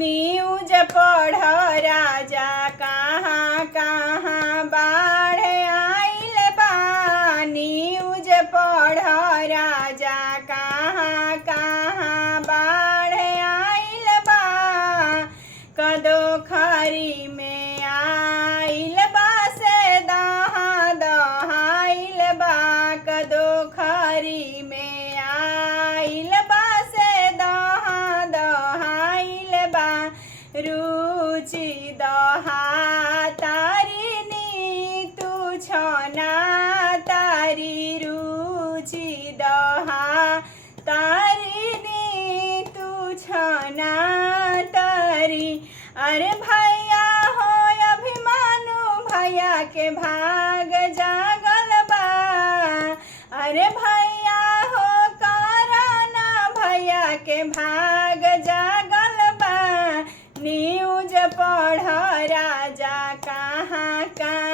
News पढ़ राजा कहाँ कहाँ बाढ़ आइल बा। न्यूज पढ़ राजा कहाँ कहाँ बाढ़ आइल बा। कदो खरी में आइल बा से दहा दहाइल बा। कदो खरी में आइल बा से दहा दहाइल बा। रुचि दहा तारी नीतू छना तारी। रुचि दहा तारी नीतू छना तारी। अरे भैया हो अभिमानु भैया के भाग जागल बा। अरे भैया हो कराना भैया के भाग जागल बा। न्यूज पढ़ राजा कहाँ कहाँ